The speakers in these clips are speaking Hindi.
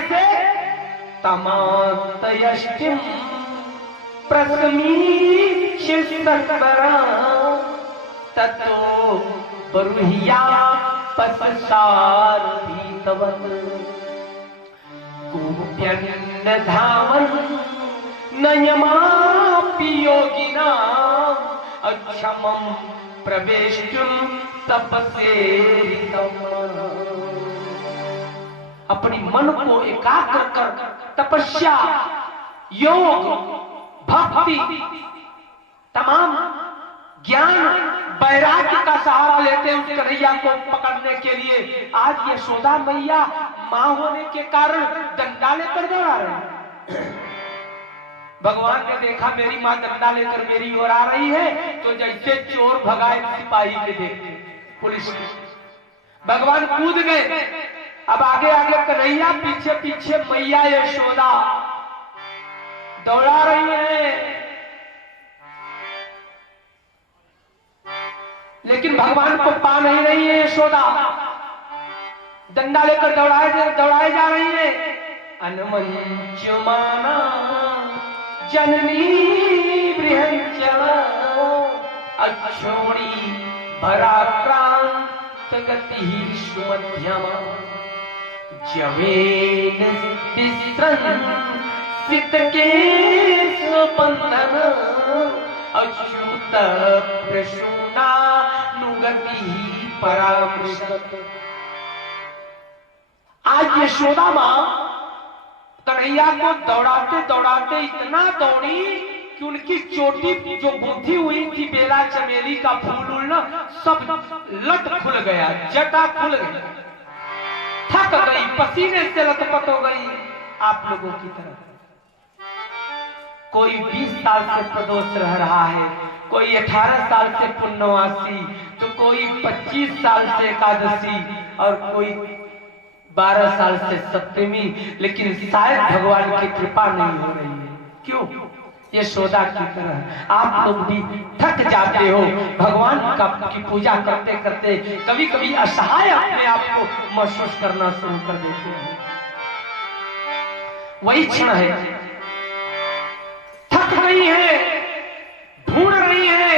कैसे? तमातयष्टिम प्रसमीक्ष्य सत्वरा ततो बरुहिया पसारधीतवत् गोप्यन्न धावन नयमापि योगिना अक्षमं प्रवेष्टुं तपसेरितम्। अपनी मन को एकाग्र कर तपस्या, योग, भक्ति, तमाम ज्ञान, वैराग्य का सहारा लेते हैं उस कन्हैया को पकड़ने के लिए। आज यशोदा मैया मां होने के कारण डंडा लेकर दौड़ा रहे हैं। भगवान ने देखा मेरी मां डंडा लेकर मेरी ओर आ रही है, तो जैसे चोर भगाए सिपाही के देखते पुलिस, भगवान कूद गए। अब आगे आगे कन्हैया, पीछे पीछे मैया यशोदा दौड़ा रही है। लेकिन भगवान को पा नहीं रही है यशोदा, डंडा लेकर दौड़ाए जा रही है। अनमंचमाना जननी बृहंचला अक्षोणी भराक्रांत गति सुमध्यमा जवेन तिस्रन सित के बंधन अच्युत प्रसूना नुगति परामृशत। आज यशोदा मां कन्हैया को दौड़ाते दौड़ाते इतना दौड़ी कि उनकी चोटी जो बुद्धि हुई थी बेला चमेली का फूल उड़ना सब लट खुल गया, जटा खुल गई, थक गई, पसीने से लथपथ हो गई। आप लोगों की तरह कोई 20 साल से प्रदोष रह रहा है, कोई 18 साल से पुण्यवासी, तो कोई 25 साल से एकादशी और कोई 12 साल से सप्तमी, लेकिन शायद भगवान की कृपा नहीं हो रही है। क्यों? यशोदा की तरह आप लोग भी थक जाते हो भगवान की पूजा करते करते, कभी कभी असहाय अपने आप को महसूस करना शुरू कर देते हो। वही क्षण है, थक गई है, ढूंढ रही है,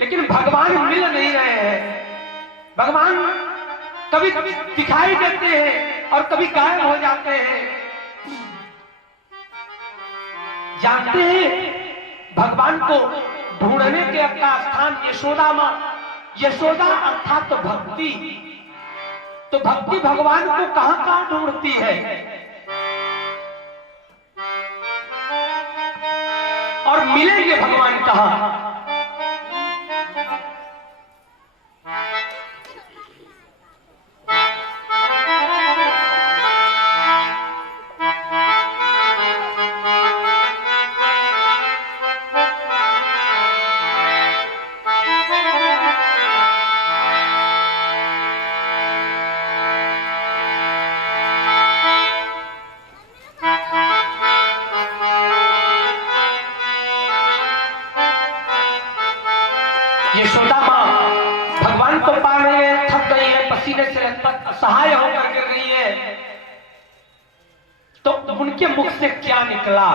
लेकिन भगवान मिल नहीं रहे हैं। भगवान कभी दिखाई देते हैं और कभी गायब हो जाते हैं। जानते हैं भगवान को ढूंढने के का स्थान यशोदा मां, यशोदा अर्थात तो भक्ति, तो भक्ति भगवान को कहां कहां ढूंढती है और मिलेंगे भगवान कहां? यशोदा मां भगवान को पा रही है, थक गई है, पसीने से असहाय होकर गिर रही है, तो उनके मुख से क्या निकला?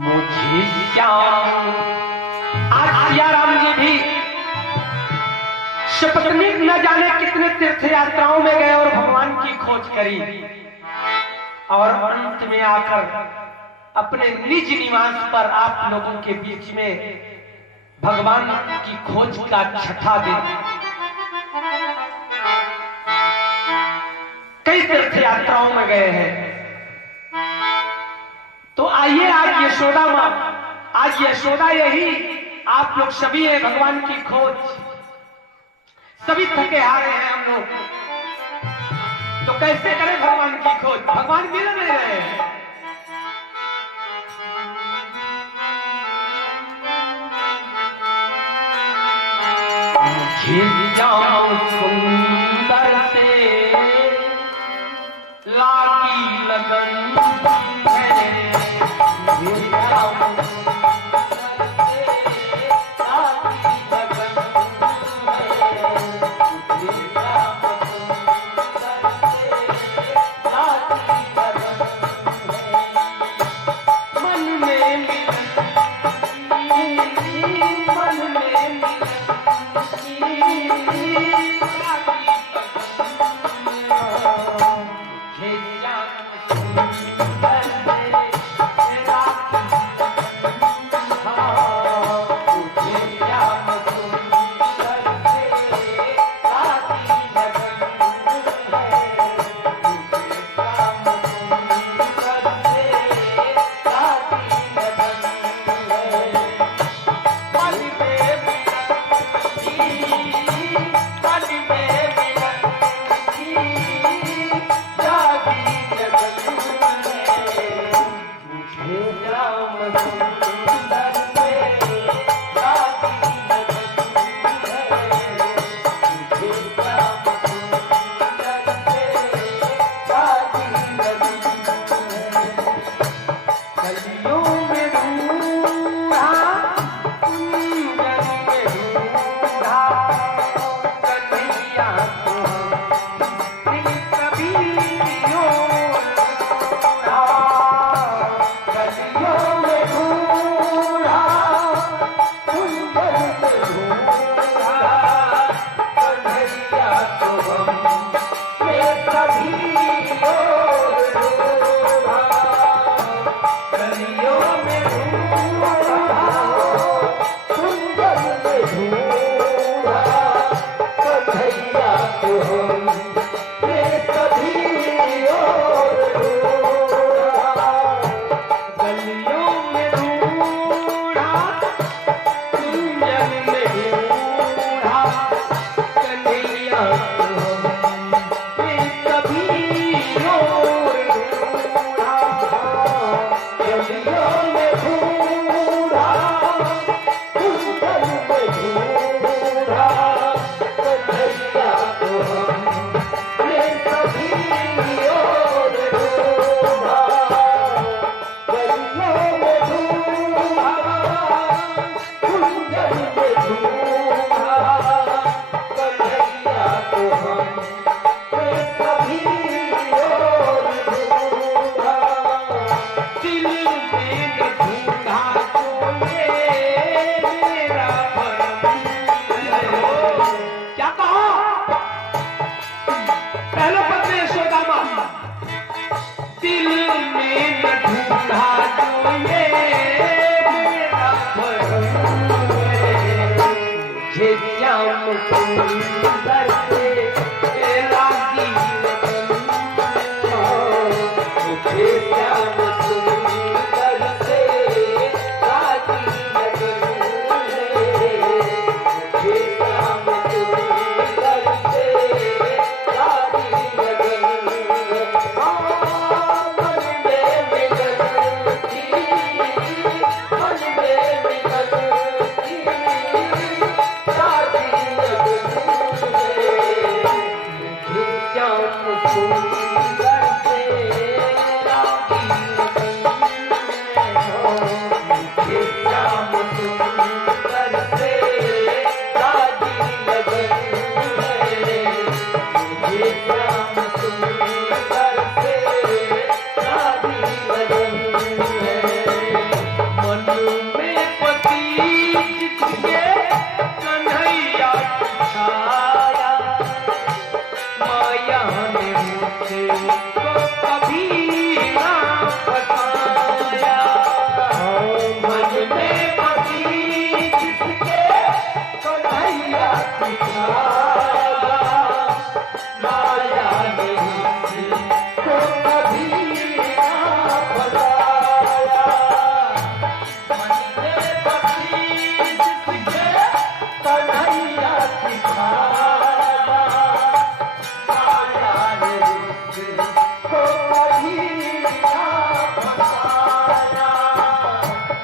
मुझे श्याम। आज सिया राम जी भी सपत्नीक न जाने कितने तीर्थ यात्राओं में गए और भगवान की खोज करी, और अंत में आकर अपने निज निवास पर आप लोगों के बीच में भगवान की खोज का छठा दिन। कई तीर्थ यात्राओं में गए हैं, तो आइए आज यशोदा मां, आज यशोदा यही आप लोग सभी हैं भगवान की खोज, सभी थके हारे हैं हम लोग, तो कैसे करें भगवान की खोज? भगवान मिल नहीं रहे हैं। जाऊं सुंदर से लागी लगन है,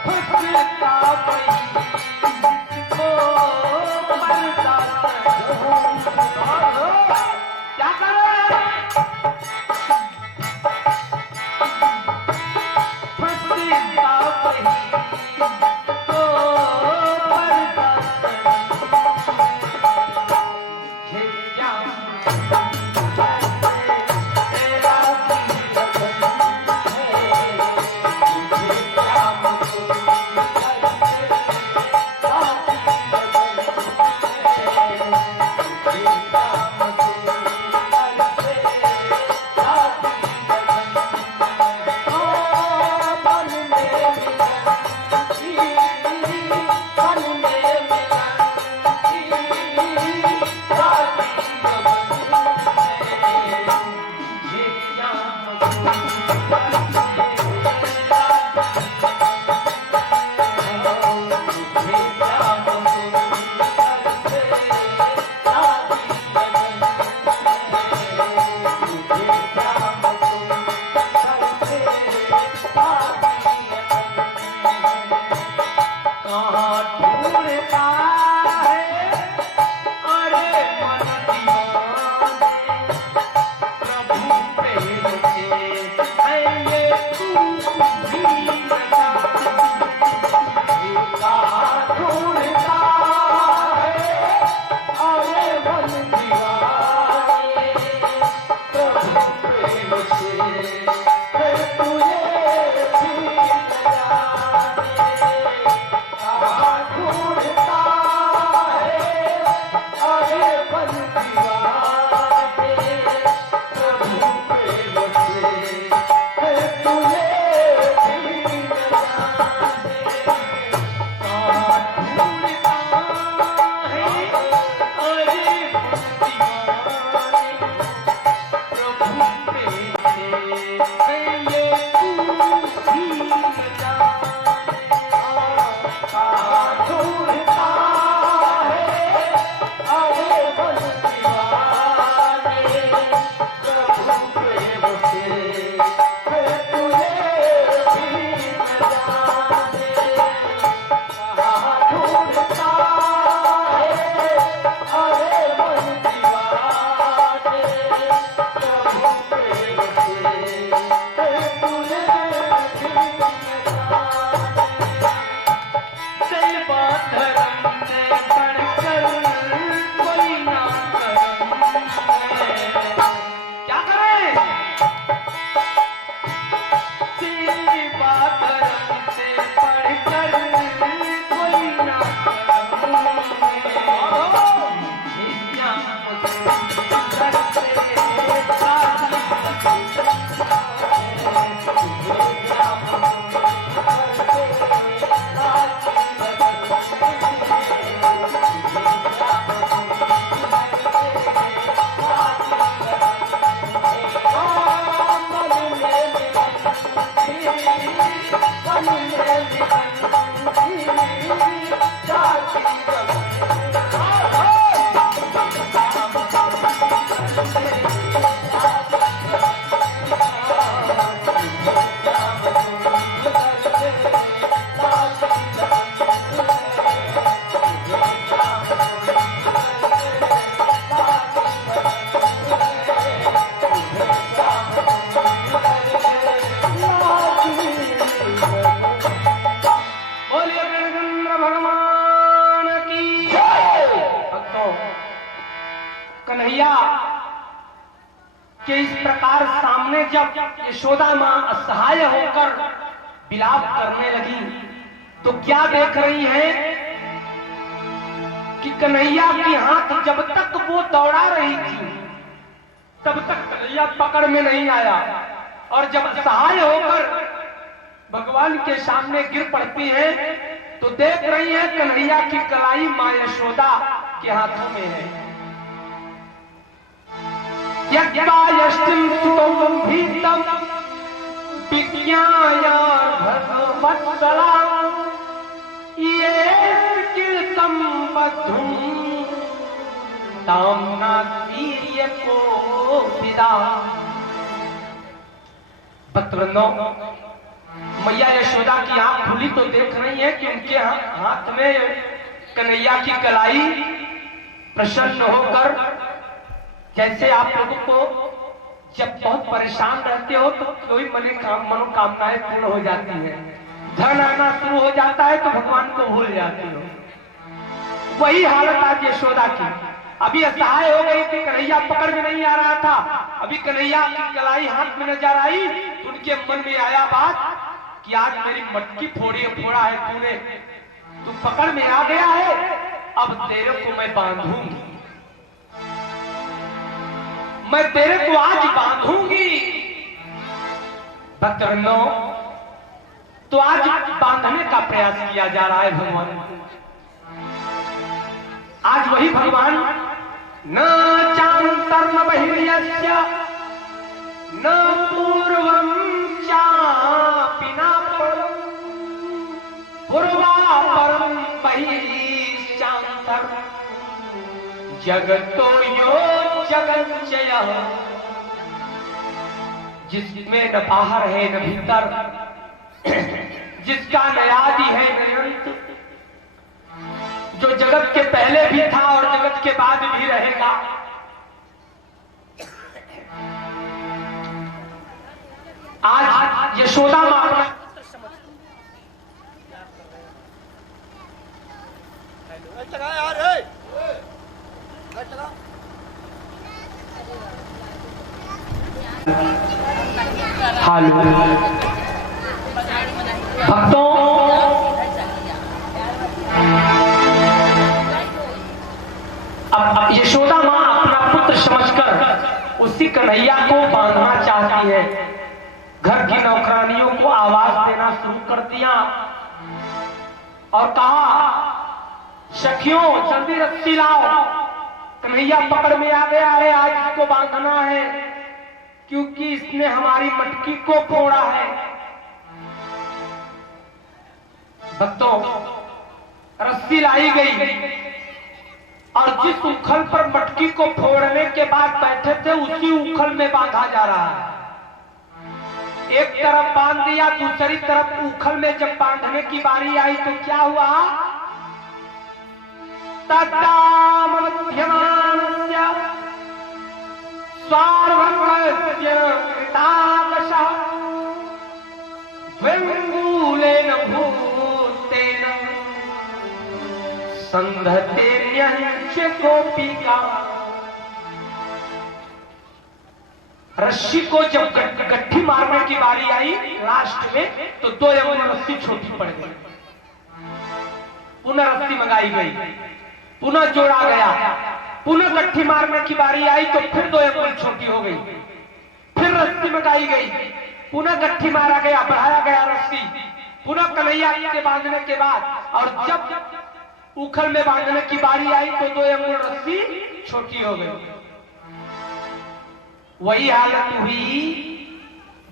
खुशता कन्हैया के इस प्रकार सामने जब यशोदा मां असहाय होकर विलाप करने लगी तो क्या देख रही है कि कन्हैया की हाथ जब तक वो दौड़ा रही थी तब तक कन्हैया पकड़ में नहीं आया, और जब असहाय होकर भगवान के सामने गिर पड़ती है तो देख रही है कन्हैया की कलाई मां यशोदा के हाथों में है। भीतम विज्ञाया भगवत्सला ये कीर्तम बद्धुम तामना वीर्य को विदा। भक्तवृंदों, मैया यशोदा की आंख खुली तो देख रही है कि उनके हाथ में कन्हैया की कलाई प्रसन्न होकर, जैसे आप लोगों को जब बहुत परेशान रहते हो तो कोई मनोकामनाएं पूर्ण हो जाती है, धन आना शुरू हो जाता है तो भगवान को भूल जाते हो। वही हालत आज यशोदा की। अभी असहाय हो गई थी, कन्हैया पकड़ में नहीं आ रहा था, अभी कन्हैया की कलाई हाथ में नजर आई तो उनके मन में आया बात कि आज मेरी मटकी फोड़ा है तूने, तू पकड़ में आ गया है, अब तेरे को मैं बांधूंगी, मैं तेरे को आज बांधूंगी। भक्तवृंदों, तो आज बांधने का प्रयास किया जा रहा है भगवान। आज वही भगवान न चांतर्न बहिर्यस्य न पूर्वं चापि न पूर्वापरं बहिश्चान्तर् जगतो यो जगच्चयः। जिसमें न बाहर है न भीतर, जिसका न आदि है न अंत, जो जगत के पहले भी था और जगत के बाद भी रहेगा। आज यशोदा मां भक्तों, अब यशोदा मां अपना पुत्र समझकर उसी कन्हैया को बांधना चाहती है। घर की नौकरानियों को आवाज देना शुरू कर दिया और कहा, सखियों जल्दी रस्सी लाओ, कन्हैया पकड़ में आ गया है, आज इसको बांधना है क्योंकि इसने हमारी मटकी को फोड़ा है। भक्तों, रस्सी लाई गई और जिस उखल पर मटकी को फोड़ने के बाद बैठे थे उसी उखल में बांधा जा रहा है। एक तरफ बांध दिया, दूसरी तरफ उखल में जब बांधने की बारी आई तो क्या हुआ, तत्तामध्यमानस्य स्वार्भंगस्य कृतादशः द्वंगूलेन भूतेन संधते न्यंच गोपिका। रस्सी को जब गट्ठी मारने की बारी आई लास्ट में तो 2 अंगुल रस्सी छोटी पड़ गई। पुनः रस्सी मंगाई गई, पुनः जोड़ा गया, पुनः गट्ठी मारने की बारी आई तो फिर 2 अंगुल छोटी हो गई, फिर रस्सी मंगाई गई, पुनः गट्ठी मारा गया, बढ़ाया गया रस्सी, पुनः कन्हैया के बांधने के बाद, और जब उखल में बांधने की बारी आई तो 2 अंगुल रस्सी छोटी हो गई। वही हालत हुई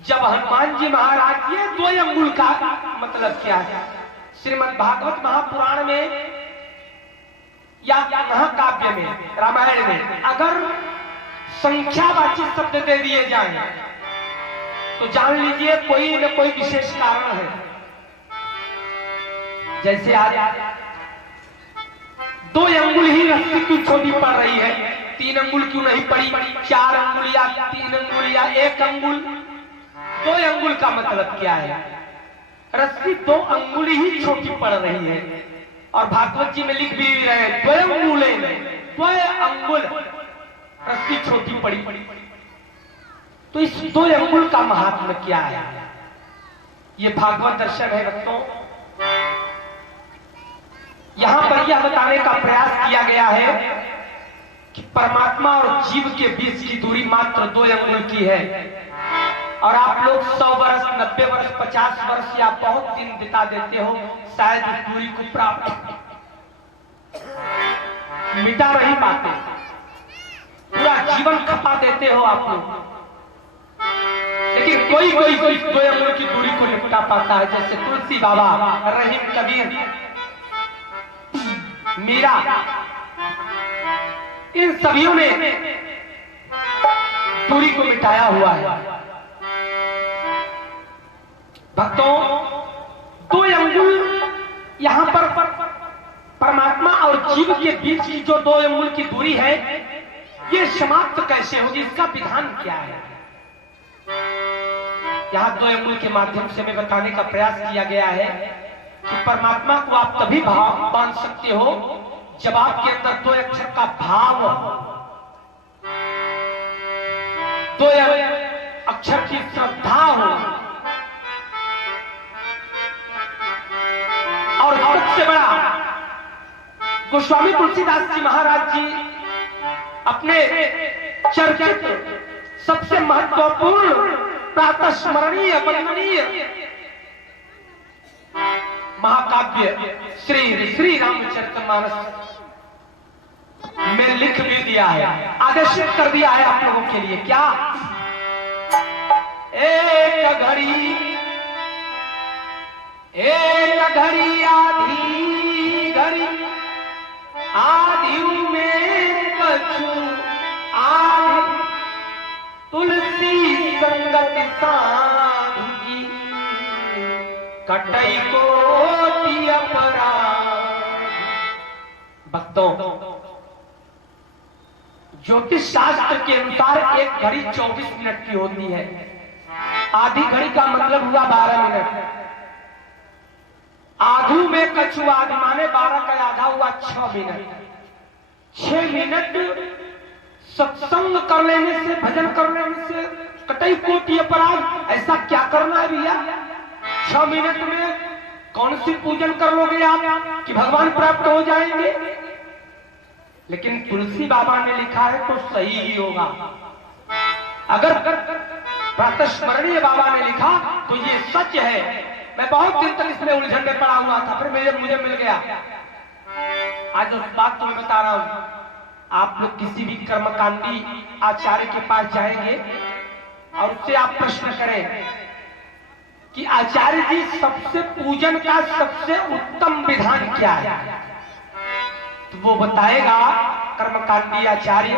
जब हनुमान जी महाराज, ये 2 अंगुल का मतलब क्या है, श्रीमद् भागवत महापुराण में या महाकाव्य में, रामायण में अगर संख्यावाची शब्द दे दिए जाएं तो जान लीजिए कोई न कोई विशेष कारण है। जैसे आज 2 अंगुल ही रस्सी क्यों छोटी पड़ रही है, 3 अंगुल क्यों नहीं पड़ी, 4 अंगुल या 3 अंगुल या 1 अंगुल। 2 अंगुल का मतलब क्या है? रस्सी 2 अंगुल ही छोटी पड़ रही है। और भागवत जी में लिख भी रहे हैं 2 अंगुलें, 2 अंगुल रस्सी छोटी पड़ी। तो इस 2 अंगुल का महात्म्य क्या है? ये भागवत दर्शन है भक्तों। यहां पर यह बताने का प्रयास किया गया है कि परमात्मा और जीव के बीच की दूरी मात्र 2 अंगुल की है। और आप लोग 100 वर्ष, 90 वर्ष, 50 वर्ष या बहुत दिन बिता देते हो, शायद उस दूरी को प्राप्त मिटा नहीं पाते, पूरा जीवन खपा देते हो आप लोग। लेकिन कोई 2 अंगुल की दूरी को निपटा पाता है, जैसे तुलसी बाबा, रहीम, कबीर, मीरा, इन सभी ने दूरी को मिटाया हुआ है। भक्तों, 2 अंगुल यहां पर परमात्मा और जीव के बीच की जो 2 अंगुल की दूरी है, ये समाप्त कैसे होगी, इसका विधान क्या है? यहां 2 अंगुल के माध्यम से मैं बताने का प्रयास किया गया है कि परमात्मा को आप तभी भाव मान सकते हो जब आपके अंदर 2 अक्षर का भाव, 2 अक्षर की श्रद्धा हो। और सबसे बड़ा, गोस्वामी तुलसीदास जी महाराज जी अपने चर्चित सबसे महत्वपूर्ण, प्रातः स्मरणीय, वंदनीय महाकाव्य श्री रामचरितमानस में लिख भी दिया है, आदेशित कर दिया है आप लोगों के लिए। क्या? एक घड़ी आधी घड़ी, आधियों में कछु आधी, तुलसी संगत साधु की, कटई कोटि अपराध। भक्तों, ज्योतिष शास्त्र के अनुसार एक घड़ी 24 मिनट की होती है। आधी घड़ी का मतलब हुआ 12 मिनट। आधू में कछु आधी माने 12 का आधा हुआ 6 मिनट। 6 मिनट सत्संग कर लेने से, भजन कर लेने से कटई कोटि अपराध। ऐसा क्या करना है भैया? 6 मिनट में कौन सी पूजन कर लोगे आप कि भगवान प्राप्त हो जाएंगे? लेकिन तुलसी बाबा ने लिखा है तो सही ही होगा। अगर प्रातःस्मरणीय बाबा ने लिखा तो ये सच है। मैं बहुत दिन तक इसमें उलझन में पड़ा हुआ था, फिर मुझे मिल गया। आज उस बात को मैं बता रहा हूं। आप लोग किसी भी कर्मकांडी आचार्य के पास जाएंगे और उससे आप प्रश्न करें कि आचार्य जी सबसे पूजन का सबसे उत्तम विधान क्या है, तो वो बताएगा कर्मकांडी आचार्य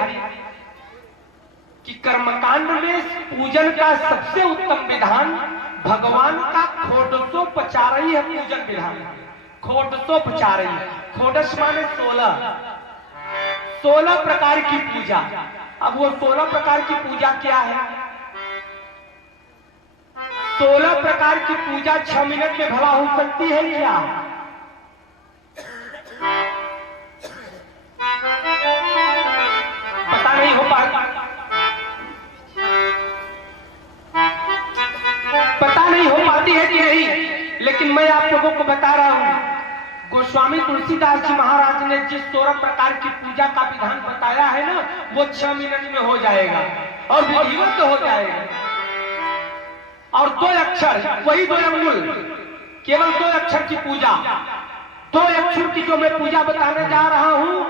कि कर्मकांड में पूजन का सबसे उत्तम विधान भगवान का खोडसोपचारही है। पूजन विधान खोडसोपचारही, खोडस माने 16 प्रकार की पूजा। अब वो 16 प्रकार की पूजा क्या है? 16 प्रकार की पूजा 6 मिनट में भला हो सकती है क्या? पता नहीं हो पाता, पता नहीं हो पाती है कि नहीं, लेकिन मैं आप लोगों को बता रहा हूं। गोस्वामी तुलसीदास जी महाराज ने जिस 16 प्रकार की पूजा का विधान बताया है ना, वो 6 मिनट में हो जाएगा और विधिवत हो जाएगा। और 2 अक्षर, वही 2 अंगुल, केवल 2 अक्षर की पूजा, 2 अक्षर की जो मैं पूजा बताने जा रहा हूं,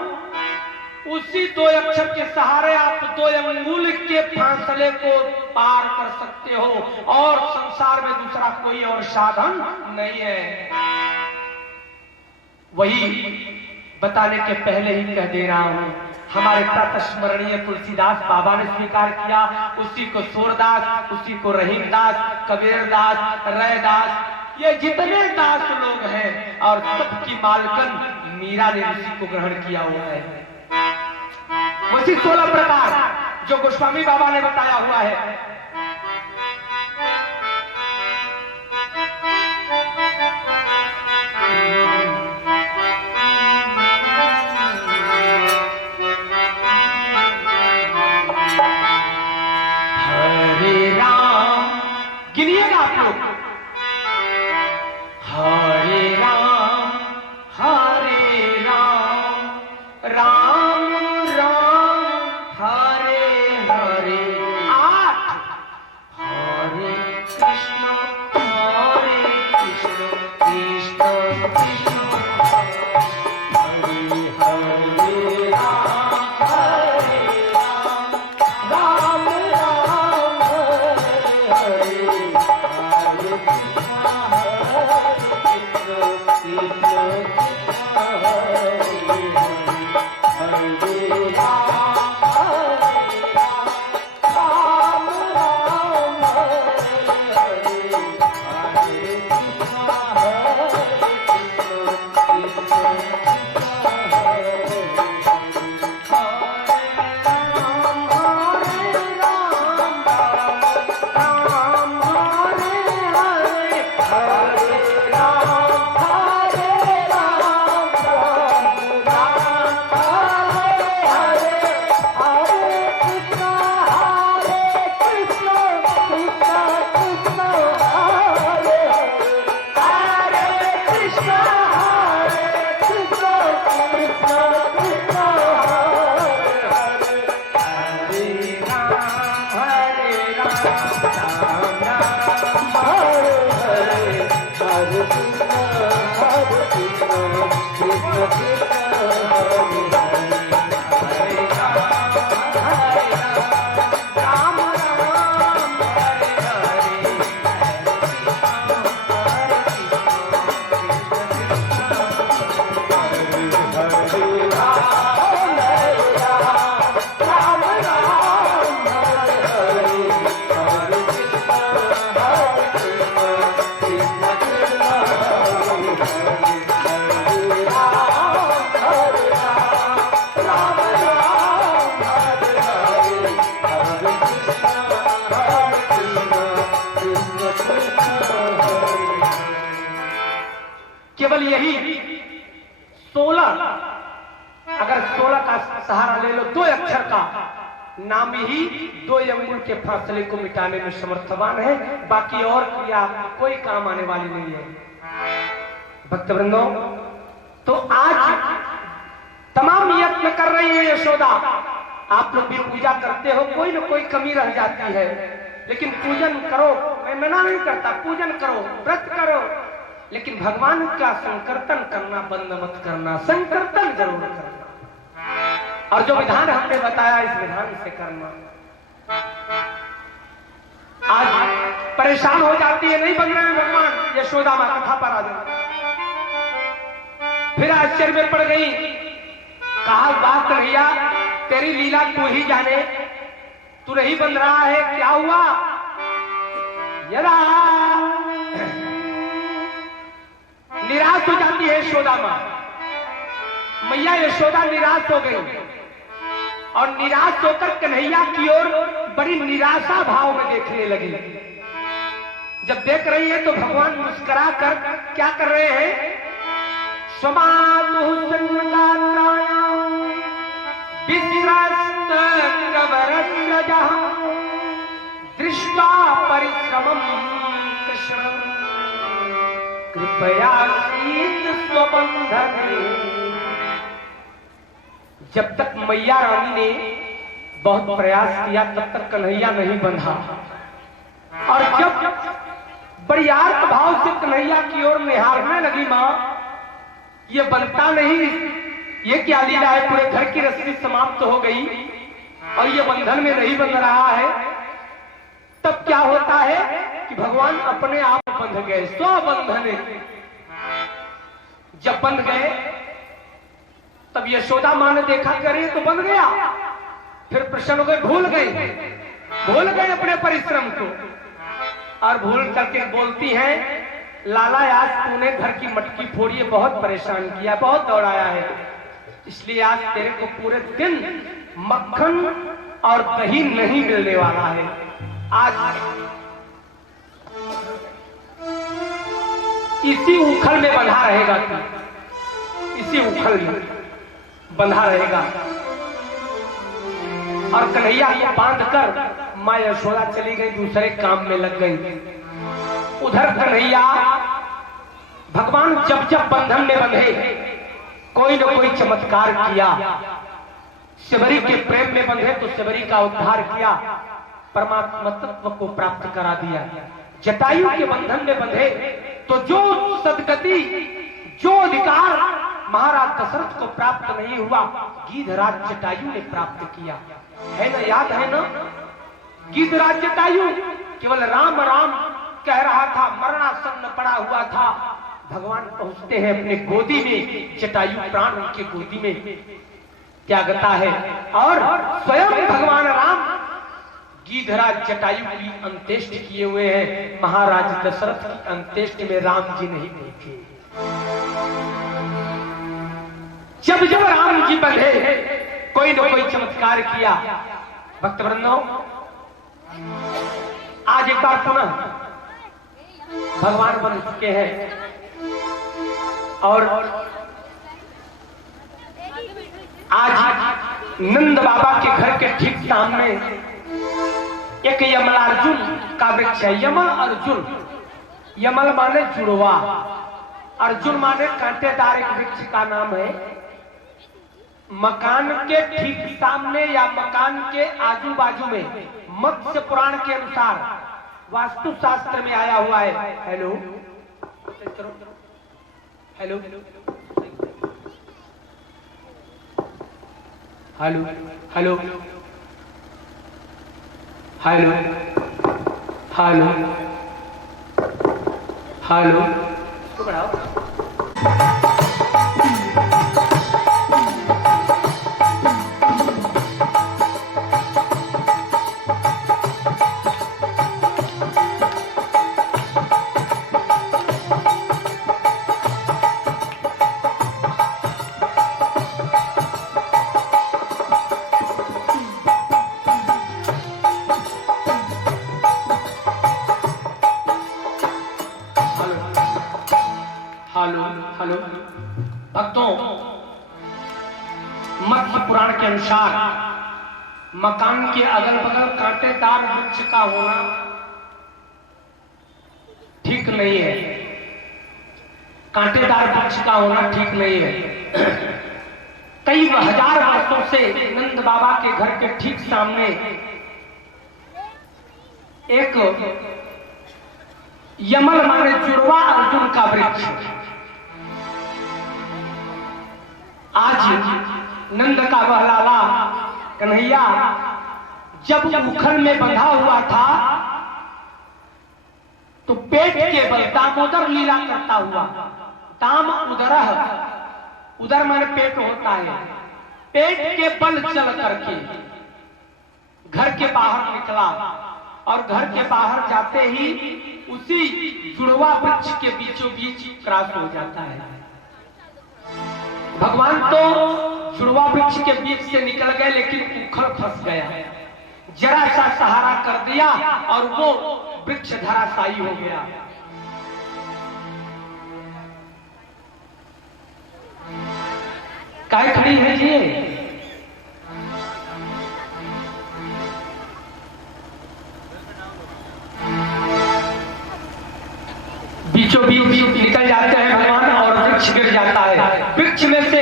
उसी 2 अक्षर के सहारे आप 2 अंगुल के फासले को पार कर सकते हो और संसार में दूसरा कोई और साधन नहीं है। वही बताने के पहले ही कह दे रहा हूं, हमारे प्रातस्मरणीय तुलसीदास बाबा ने स्वीकार किया, उसी को सूरदास, उसी को रहीमदास, कबीरदास, रैदास, ये जितने दास लोग हैं और सबकी मालकन मीरा ने उसी को ग्रहण किया हुआ है। उसी 16 प्रकार जो गोस्वामी बाबा ने बताया हुआ है। हरे राम, गिनिएगा आप लोग, हरे राम राम राम हरे हरे, 8 हरे कृष्ण कृष्ण कृष्ण हरे हरे राम राम राम हरे हरे केवल यही 16, अगर 16 का सहारा ले लो, 2 अक्षर का नाम ही 2 अंगुल के फासले को मिटाने में समर्थवान है, बाकी और क्रिया कोई काम आने वाली नहीं है। भक्तवृंदो, तो आज तमाम यत्न कर रही है यशोदा। आप लोग भी पूजा करते हो, कोई न कोई कमी रह जाती है, लेकिन पूजन करो, मैं मना नहीं करता, पूजन करो, व्रत करो, लेकिन भगवान का संकीर्तन करना बंद मत करना, संकीर्तन जरूर करना, और जो विधान हमने बताया इस विधान से करना। आज परेशान हो जाती है, नहीं बन रहे हैं भगवान, यशोदा मां कथा पर आ जाए, फिर आश्चर्य में पड़ गई, कहा बात कन्हैया तेरी लीला तू ही जाने, तू नहीं बन रहा है, क्या हुआ? यदा निराश हो जाती है यशोदा मां, मैया यशोदा निराश हो गई और निराश होकर कन्हैया की ओर बड़ी निराशा भाव में देखने लगी। जब देख रही है तो भगवान मुस्कुरा कर क्या कर रहे हैं? दृष्टा परिश्रमं कृष्ण कृपया स्वबंधने। जब तक मैया रानी ने बहुत प्रयास किया तब तक कन्हैया नहीं बंधा, और जब बड़ी आर्त भाव से कन्हैया की ओर निहारने लगी मां, ये बनता नहीं, ये क्या लीला है, पूरे घर की रस्सी समाप्त हो गई और ये बंधन में नहीं बंध रहा है। तब क्या होता है कि भगवान अपने आप बंध गए, स्वबंधने। जब बंध गए तब यशोदा मां ने देखा कि अरे तो बंध गया, फिर प्रसन्न हो गए, भूल गए अपने परिश्रम को, और भूल करके बोलती हैं, लाला आज तूने घर की मटकी फोड़ी, बहुत परेशान किया, बहुत दौड़ाया है, इसलिए आज तेरे को पूरे दिन मक्खन और दही नहीं मिलने वाला है। आज इसी उखल में बंधा रहेगा तू, इसी उखल में बंधा रहेगा। और कन्हैया को बांधकर मां यशोदा चली गई, दूसरे काम में लग गई। उधर कन्हैया भगवान जब जब बंधन में बंधे कोई न कोई चमत्कार किया। शबरी के प्रेम में बंधे तो शबरी का उद्धार किया, परमात्मा तत्व को प्राप्त करा दिया। जटायु के बंधन में बंधे तो जो सदगति, जो अधिकार महाराज दशरथ को प्राप्त नहीं हुआ, गीधराज जटायु ने प्राप्त किया। है ना, याद है ना? गीधराज जटायु केवल राम राम कह रहा था, मरणासन्न पड़ा हुआ था, भगवान पहुंचते हैं अपने गोदी में, जटायु प्राण उनके गोदी में त्यागता है, और स्वयं भगवान राम गीधराज जटायु की अंत्येष्टि किए हुए हैं। महाराज दशरथ की अंत्येष्टि में राम जी नहीं देखे। जब जब राम जी बंधे कोई न कोई चमत्कार किया। भक्तवृंदो, आज एक बार पुनः भगवान बन चुके हैं, और आज नंद बाबा के घर के ठीक सामने एक यमलार्जुन का वृक्ष है। यमल अर्जुन, यमल माने जुड़वा, अर्जुन माने कांटेदार, एक वृक्ष का नाम है। मकान के ठीक सामने या मकान के आजू बाजू में मत्स्य पुराण के अनुसार वास्तु शास्त्र में आया हुआ है। Hello hello hello hello hello hello hello, इसको बढ़ाओ। भक्तों, मत्स्य पुराण के अनुसार मकान के अगल बगल कांटेदार वृक्ष का होना ठीक नहीं है। कांटेदार वृक्ष का होना ठीक नहीं है। कई हजार वर्षों से नंद बाबा के घर के ठीक सामने एक यमल माने जुड़वा अर्जुन का वृक्ष। आज नंद का वह लाला कन्हैया जब उखल में बंधा हुआ था तो पेट के बल दामोदर लीला करता हुआ, दाम उदरह, उदर माने पेट होता है, पेट के बल चल करके घर के बाहर निकला, और घर के बाहर जाते ही उसी जुड़वा वृक्ष के बीचों बीच क्रॉस हो जाता है। भगवान तो जुड़वा वृक्ष के बीच से निकल गए, लेकिन उखल फंस गया, जरा सा सहारा कर दिया और वो वृक्ष धराशायी हो गया। काय खड़ी है जी? बीचों बीच निकल जाते हैं भगवान और वृक्ष गिर जाता है। वृक्ष में से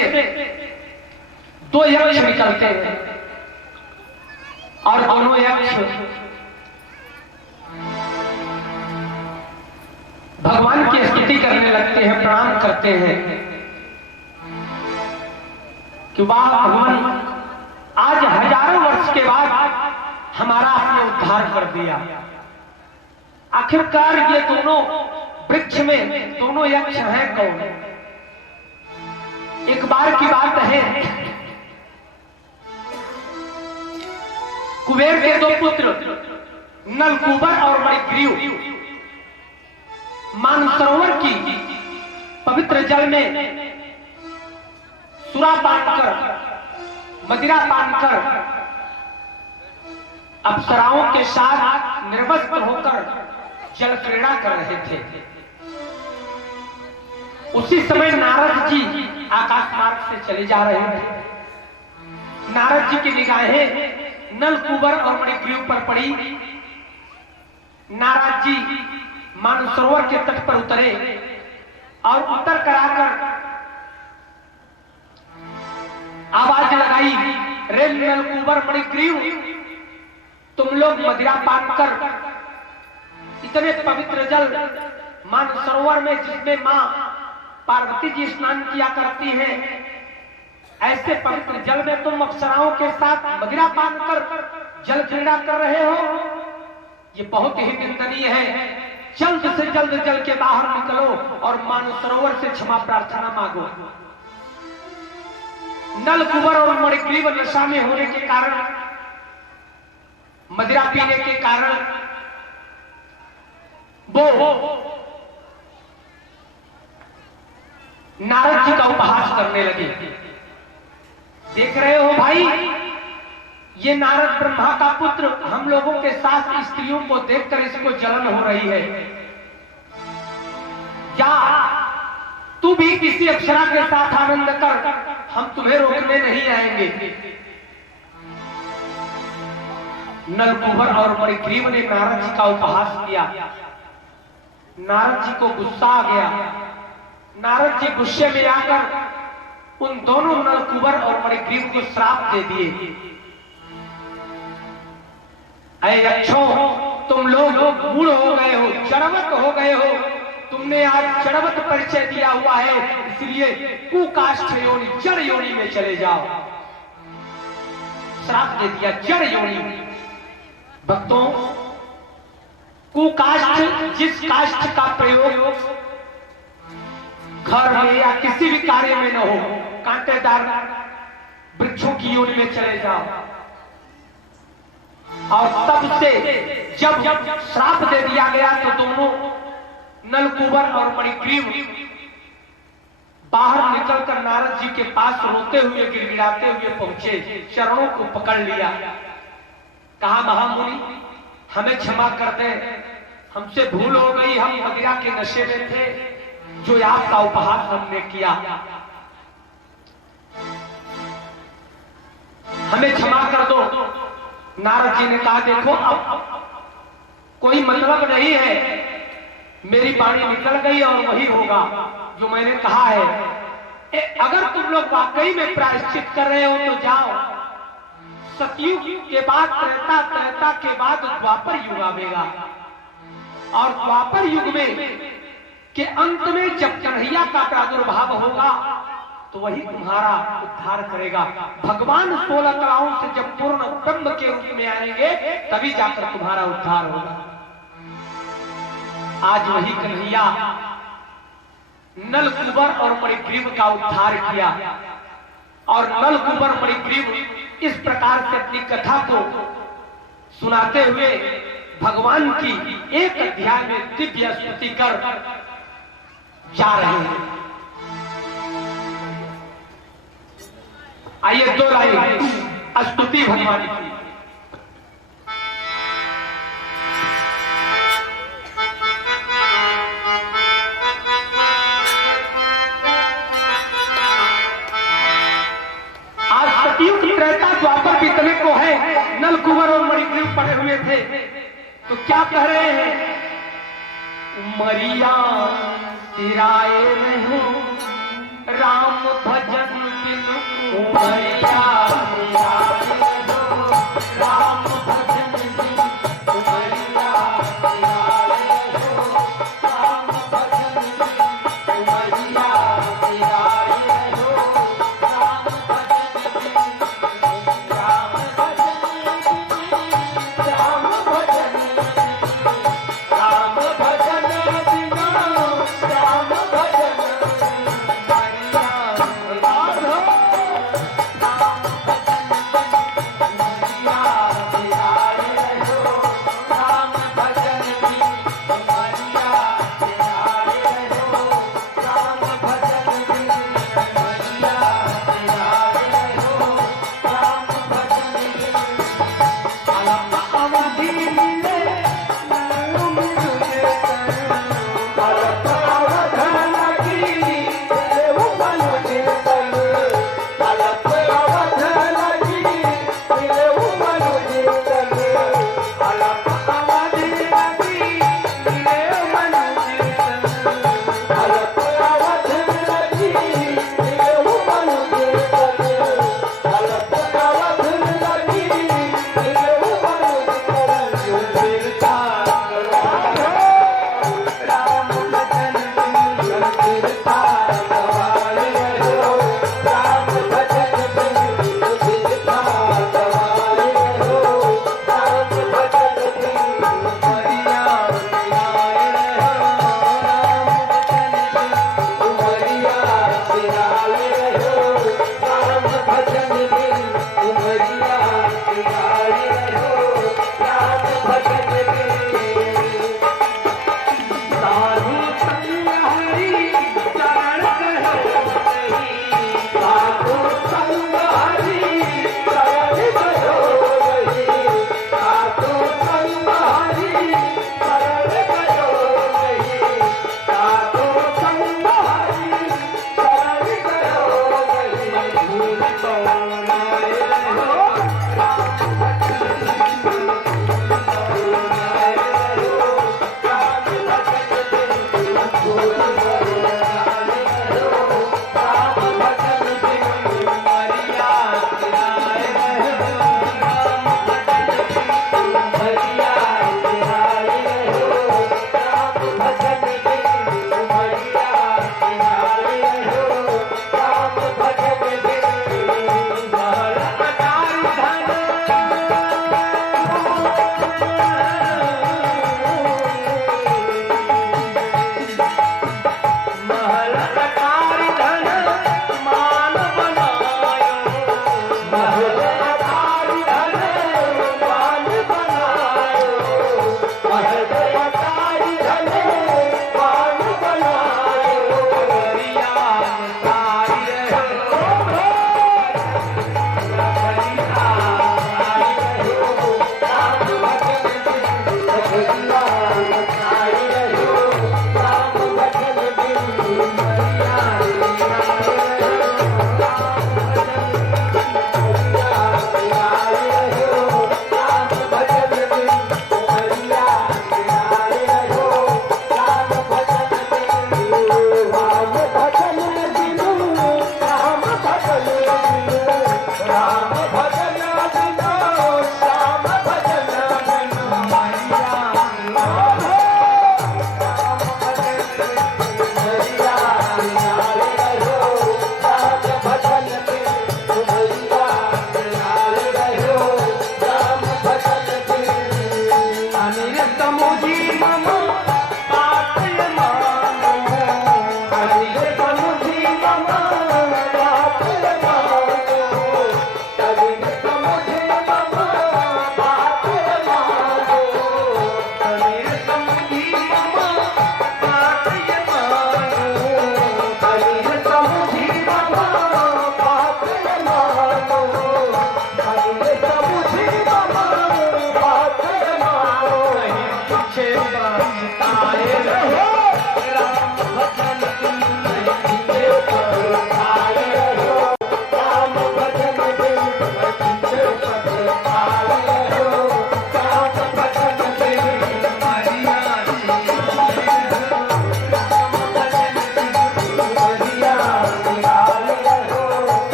दो यक्ष निकलते हैं और दोनों यक्ष भगवान की स्तुति करने लगते हैं, प्रणाम करते हैं कि वाह भगवान, आज हजारों वर्ष के बाद हमारा आपने उद्धार कर दिया। आखिरकार ये दोनों वृक्ष में दोनों यक्ष हैं कौन? एक बार की बात है, कुबेर के दो पुत्र नलकूबर और मणिग्रीव मानसरोवर की पवित्र जल में सुरापान कर, मदिरा पान कर अप्सराओं के साथ निर्वस्त्र होकर जल क्रीड़ा कर रहे थे। उसी समय नारद जी आकाश मार्ग से चले जा रहे थे। नारद जी की निगाहें नलकूबर और मणिग्रीव पर पड़ी। नारद जी मानसरोवर के तट पर उतरे और उतर कराकर आवाज लगाई, रे नलकूबर मणिग्रीव, तुम लोग मदिरा पान कर इतने पवित्र जल मानसरोवर में जिसमें मां पार्वती जी स्नान किया करती हैं, ऐसे पवित्र जल में तुम अप्सराओं के साथ मदिरा पान कर जल क्रीड़ा कर रहे हो, ये बहुत ही निंदनीय है। जल्द से जल्द जल के बाहर निकलो और मानसरोवर से क्षमा प्रार्थना मांगो। नलकूबर और मणिग्रीव नशा में होने के कारण, मदिरा पीने के कारण वो नारद जी का उपहास करने लगे। देख रहे हो भाई, ये नारद ब्रह्मा का पुत्र हम लोगों के साथ स्त्रियों को देखकर इसको जलन हो रही है। क्या तू भी किसी अप्सरा के साथ आनंद कर, हम तुम्हें रोकने नहीं आएंगे। नलकूबर और मणिग्रीव ने नारद जी का उपहास किया। नारद जी को गुस्सा आ गया। नारद जी गुस्से में आकर उन दोनों नलकूबर और मणिग्रीव को श्राप दे दिए। ऐ अच्छो, तुम लोग मूढ़ हो गए हो, जड़वत हो गए हो, तुमने आज जड़वत परिचय दिया हुआ है, इसलिए कुकाष्ठ योनि, जड़ योनि में चले जाओ। श्राप दे दिया, जड़ योनि। भक्तों, कुकाष्ठ जिस काष्ठ का प्रयोग घर में या किसी भी कार्य में न हो, कांटेदार वृक्षों की योनि में चले जाओ। और तब से जब श्राप दे दिया गया तो दोनों नलकूबर और मणिग्रीव बाहर निकलकर नारद जी के पास रोते हुए, गिड़गिड़ाते हुए पहुंचे, चरणों को पकड़ लिया। कहा, महामुनि हमें क्षमा कर दे, हमसे भूल हो गई, हम मदिरा के नशे में थे, जो आपका उपहास हमने किया, हमें क्षमा कर दो। नारद जी ने कहा, देखो अब कोई मतलब नहीं है, मेरी वाणी निकल गई और वही होगा जो मैंने कहा है। अगर तुम लोग वाकई में प्रायश्चित कर रहे हो तो जाओ। सतयुग के बाद त्रेता के बाद द्वापर युग आवेगा, और द्वापर युग में के अंत में जब कन्हैया का प्रादुर्भाव होगा तो वही तुम्हारा उद्धार करेगा। भगवान 16 कलाओं से जब पूर्ण ब्रह्म के रूप में आएंगे तभी जाकर तुम्हारा उद्धार होगा। आज वही कन्हैया नलकूबर और मणिग्रीव का उद्धार किया, और नलकूबर मणिग्रीव इस प्रकार से अपनी कथा को सुनाते हुए भगवान की एक अध्याय में दिव्य स्तुति कर जा रहे हैं। आइए 2 लाइन स्तुति भगवान की। आज सतयुग त्रेता द्वापर बीतने को है, नलकूबर और मणिग्रीव पड़े हुए थे, तो क्या कह रहे हैं? मरिया तिराए रहो राम भजन बिनु, मरिया तिराए रहो राम भजन बिनु, मरिया तिराए रहो राम भजन बिनु, मरिया तिराए रहो राम भजन बिनु, राम भजन बिनु, राम भजन बिनु, राम भजन बिनु, राम भजन बिनु,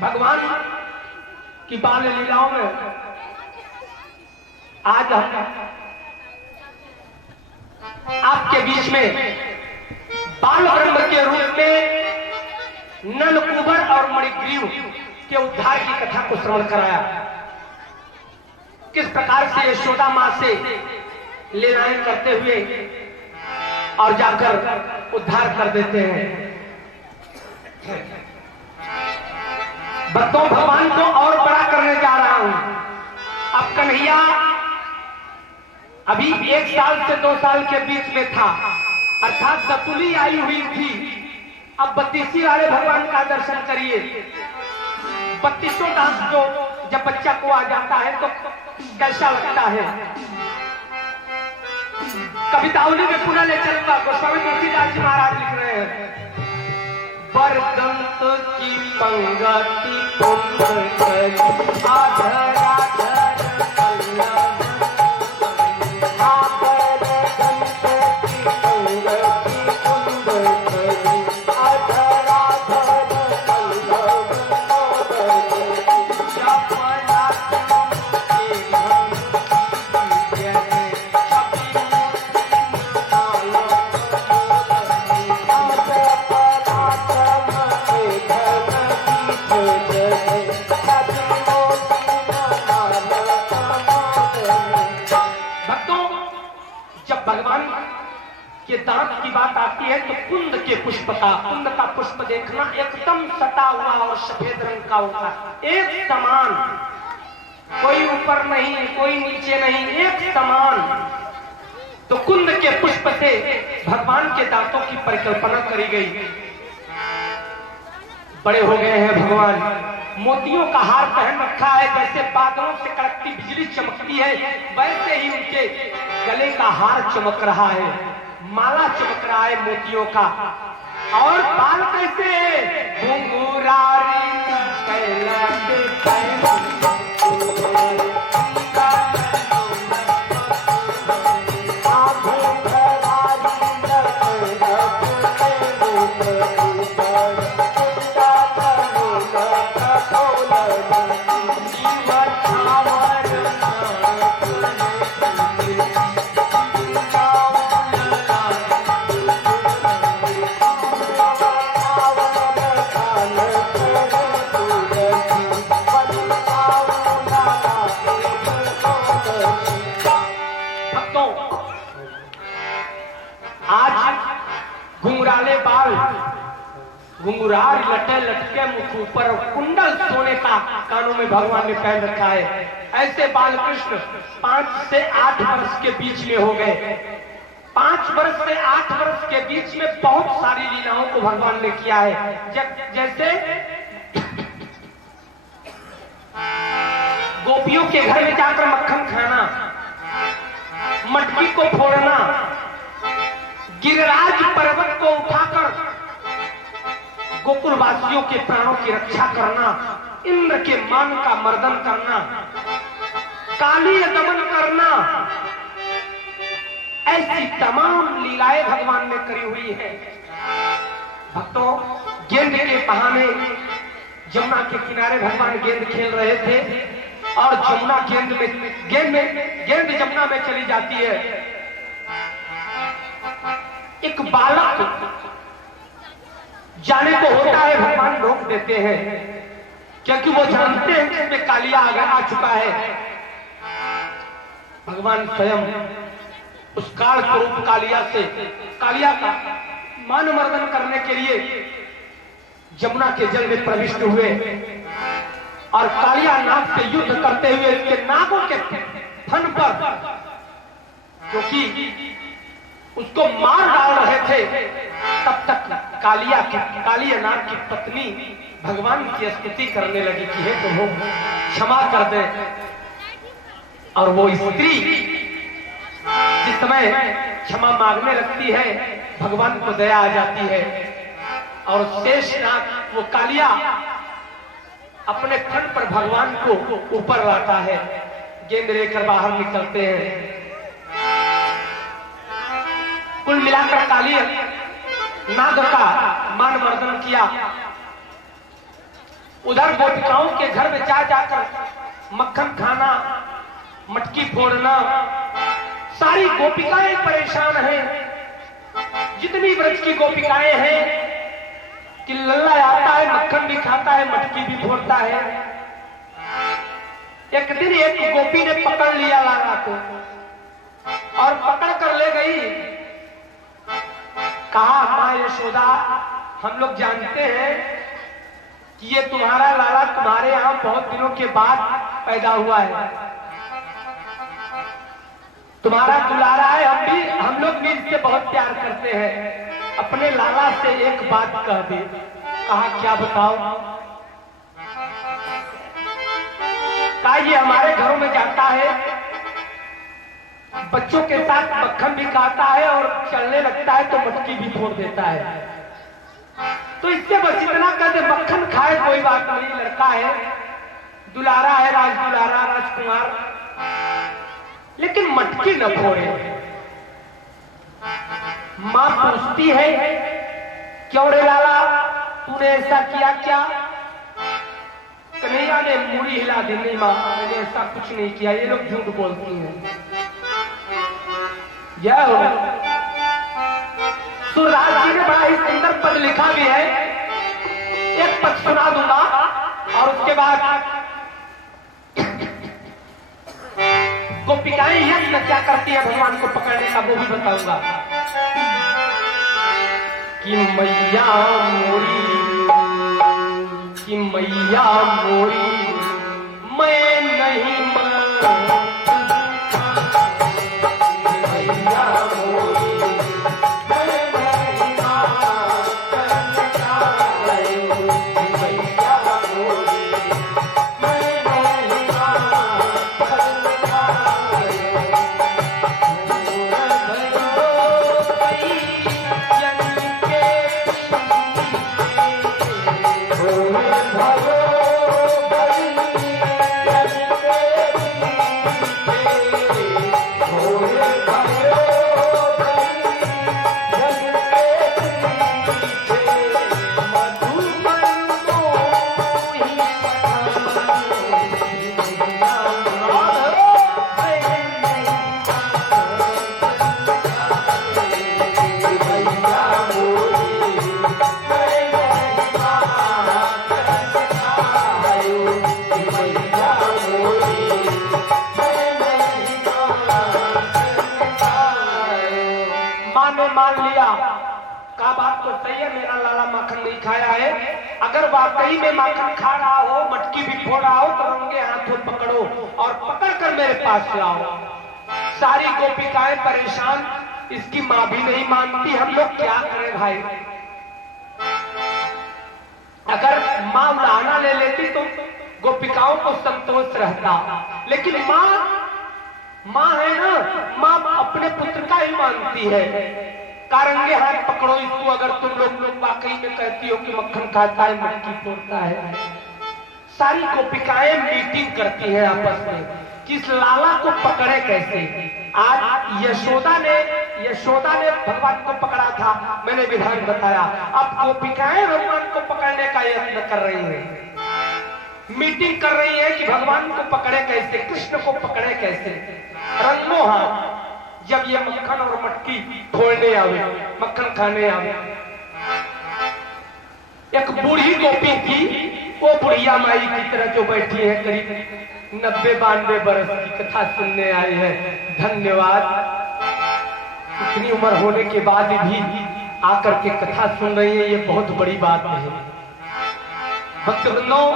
भगवान की बाल लीलाओं में आज हम आपके बीच में बाल ब्रह्म के रूप में नलकुबर और मणिग्रीव के उद्धार की कथा को श्रवण कराया। किस प्रकार से यशोदा मां से लीलाएं करते हुए और जाकर उद्धार कर देते हैं। भक्तों, भगवान को और बड़ा करने जा रहा हूं। अब कन्हैया अभी 1 साल से 2 साल के बीच में था, अर्थात दतुली आई हुई थी। अब 32 वाले भगवान का दर्शन करिए। 32 डांस जो जब बच्चा को आ जाता है तो कैसा लगता है। कवितावली में पुनः ले चलूंगा। गोस्वामी तुलसीदास जी महाराज लिख रहे हैं, बरदंत की पंगति पुण्य करी आधरा के दांत की बात आती है तो कुंद के पुष्प का, कुंद का पुष्प देखना एकदम सटा हुआ और सफेद रंग का होता है, एक समान, कोई ऊपर नहीं कोई नीचे नहीं, एक समान। तो कुंद के पुष्प से भगवान के दांतों की परिकल्पना करी गई। बड़े हो गए हैं भगवान, मोतियों का हार पहन रखा है। जैसे बादलों से कड़कती बिजली चमकती है वैसे ही उनके गले का हार चमक रहा है, माला चमक रहा है मोतियों का। और बाल कैसे घुंघरारी कैला के कैला घुंघराले बाल, घुंघरार लटे लटके मुख ऊपर, कुंडल सोने का कानों में भगवान ने पहन रखा है। ऐसे बाल कृष्ण 5 से 8 वर्ष के बीच में हो गए। 5 वर्ष से 8 वर्ष के बीच में बहुत सारी लीलाओं को भगवान ने किया है। जैसे गोपियों के घर में जाकर मक्खन खाना, मटकी को फोड़ना, गिरिराज पर्वत को उठाकर गोकुलवासियों के प्राणों की रक्षा करना, इंद्र के मान का मर्दन करना, काली दमन करना, ऐसी तमाम लीलाएं भगवान ने करी हुई है। भक्तों, गेंद के बहाने जमुना के किनारे भगवान गेंद खेल रहे थे और जमुना गेंद जमुना में चली जाती है। एक बालक जाने को होता है, भगवान रोक देते हैं क्योंकि वो जानते हैं कि इसमें कालिया आ चुका है। भगवान स्वयं उस काल स्वरूप कालिया का मानमर्दन करने के लिए जमुना के जल में प्रविष्ट हुए और कालिया नाग से युद्ध करते हुए इसके नागों के फन पर, क्योंकि उसको मार डाल रहे थे, तब तक कालिया नाग की पत्नी भगवान की स्तुति करने लगी कि हे प्रभु क्षमा कर दे। और वो स्त्री जिस समय क्षमा मांगने लगती है, भगवान को दया आ जाती है और शेषनाग वो कालिया अपने फन पर भगवान को ऊपर लाता है। गेंद लेकर बाहर निकलते हैं। कुल मिलाकर कालिया नाग का मान मर्दन किया। उधर गोपिकाओं के घर में जाकर मक्खन खाना, मटकी फोड़ना, सारी गोपिकाएं परेशान हैं। जितनी ब्रज की गोपिकाएं हैं कि लल्ला आता है, मक्खन भी खाता है, मटकी भी फोड़ता है। एक दिन एक गोपी ने पकड़ लिया लाला को और पकड़ कर ले गई। कहा, मां यशोदा, हम लोग जानते हैं कि ये तुम्हारा लाला तुम्हारे यहां बहुत दिनों के बाद पैदा हुआ है, तुम्हारा दुलारा है, हम लोग भी इससे बहुत प्यार करते हैं। अपने लाला से एक बात कह दे। कहा, क्या बताओ? कहा, ये हमारे घरों में जाता है, बच्चों के साथ मक्खन भी खाता है और चलने लगता है तो मटकी भी फोड़ देता है। तो इससे बस इतना कह दे, मक्खन खाए कोई बात नहीं, लड़का है, दुलारा है, दुलारा राजकुमार, लेकिन मटकी न फोड़े। मां पूछती है, क्यों रे लाला, तूने ऐसा किया क्या? कन्हैया ने मुड़ी हिला दी, नहीं मां, मैंने ऐसा कुछ नहीं किया, ये लोग झूठ बोलती हैं। यह सूरदास जी ने बड़ा ही सुंदर पद लिखा भी है, एक पद सुना दूंगा और उसके बाद गोपिकाएं यज्ञ क्या करती है भगवान को पकड़ने का वो भी बताऊंगा। कि मैया मोरी, कि मैया मोरी, मैं नहीं मान लिया, का बात तो सही है, मेरा लाला माखन नहीं खाया है। अगर वाकई में माखन खा रहा हो, मटकी भी फोड़ रहा हो, तो रंगे हाथों पकड़ो और पकड़ कर मेरे पास लाओ। सारी गोपिकाएं परेशान, इसकी मां भी नहीं मानती, हम लोग क्या करें भाई। अगर मां उड़ाना ले लेती तो गोपिकाओं को संतोष रहता, लेकिन मां है ना, मां अपने पुत्र का ही मानती है। कारंगे हाथ पकड़ो इसको, अगर तुम लोग वाकई में कहती हो कि मक्खन खाता है, मटकी फोड़ता है। सारी गोपिकाएं मीटिंग करती हैं आपस में कि इस लाला को पकड़े कैसे। आज यशोदा ने भगवान को पकड़ा था, मैंने विधान बताया। अब गोपिकाएं भगवान को पकड़ने का यत्न कर रही हैं, मीटिंग कर रही है कि भगवान को पकड़े कैसे, कृष्ण को पकड़े कैसे। रंगो हाथ जब ये मक्खन और मटकी फोड़ने आवे, मक्खन खाने आवे। एक बूढ़ी गोपी थी, वो बुढ़िया माई की तरह जो बैठी है, करीब 90-92 बरस की, कथा सुनने आई है। धन्यवाद, इतनी उम्र होने के बाद भी आकर के कथा सुन रही है, ये बहुत बड़ी बात है। भक्तवृंदों,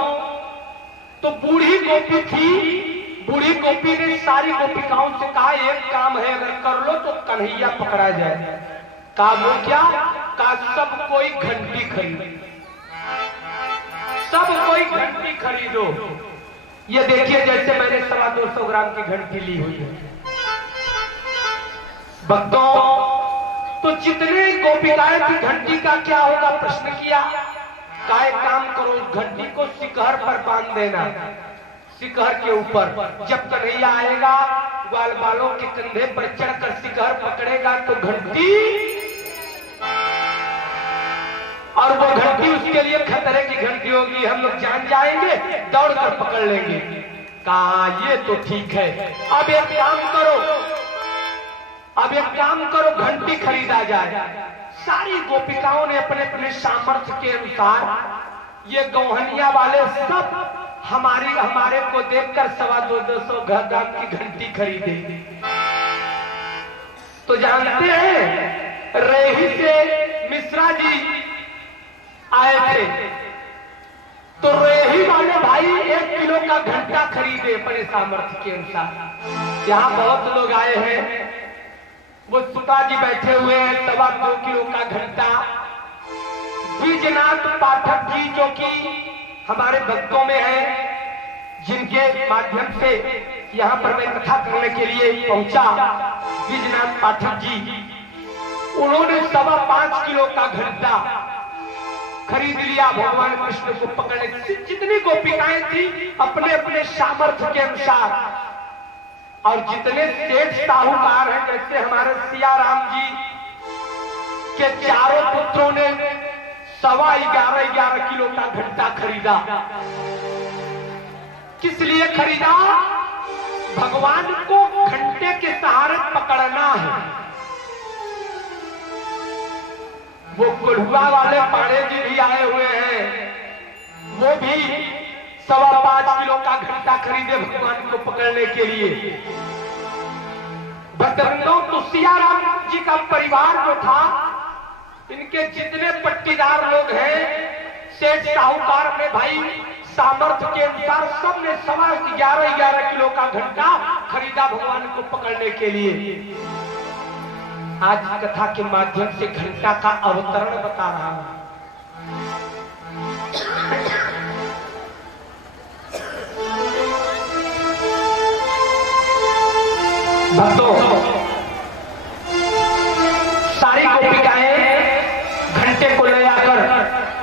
तो बूढ़ी गोपी थी, बूढ़ी गोपी ने सारी गोपिकाओं से कहा, एक काम है, अगर कर लो तो कन्हैया पकड़ा जाए। काम हो क्या? का सब कोई घंटी खरीदो, सब कोई घंटी खरीदो। ये देखिए, जैसे मैंने 250 ग्राम की घंटी ली हुई है। भक्तों, तो जितने गोपिकाएं थी, घंटी का क्या होगा प्रश्न किया। का एक काम करो, घंटी को शिखर पर बांध देना, शिखर के ऊपर। जब कन्हैया आएगा, ग्वाल बालों के कंधे पर चढ़कर शिखर पकड़ेगा तो घंटी, और वो घंटी उसके लिए खतरे की घंटी होगी, हम लोग जान जाएंगे, दौड़कर पकड़ लेंगे। कहा ये तो ठीक है, अब एक काम करो, घंटी खरीदा जाए। सारी गोपिकाओं ने अपने अपने सामर्थ्य के अनुसार, ये गौहनिया वाले सब हमारे को देखकर 250 ग्राम की घंटी खरीदे। तो जानते हैं, रेही से मिश्रा जी आए थे, तो रेही वाले भाई 1 किलो का घंटा खरीदे अपने सामर्थ्य के अनुसार। यहाँ बहुत लोग आए हैं, वो सुता जी बैठे हुए हैं, 2.25 किलो का घंटा। द्विजनाथ पाठक जी, जो कि हमारे भक्तों में है, जिनके माध्यम से यहाँ पर मैं कथा करने के लिए पहुंचा, द्विजनाथ पाठक जी, उन्होंने 5.25 किलो का घंटा खरीद लिया भगवान कृष्ण को पकड़ने। जितनी गोपिकाएं थी अपने अपने सामर्थ्य के अनुसार, और जितने सेठ साहूकार हैं, जैसे हमारे सियाराम जी के चारों पुत्रों ने 11.5 किलो का घंटा खरीदा। किस लिए खरीदा? भगवान को घंटे के सहारे पकड़ना है। वो कोल्हुआ वाले पाड़े जी भी आए हुए हैं, वो भी 5.25 किलो का घंटा खरीदे भगवान को पकड़ने के लिए। भक्तवृंदों, तो सियाराम जी का परिवार जो था, इनके जितने पट्टीदार लोग हैं, सेठ साहूकार में भाई सामर्थ्य के अनुसार सबने 11.5 किलो का घंटा खरीदा भगवान को पकड़ने के लिए। आज कथा के माध्यम से घंटा का अवतरण बता रहा हूं। भक्तों, सारी गोपिकाएं घंटे को ले आकर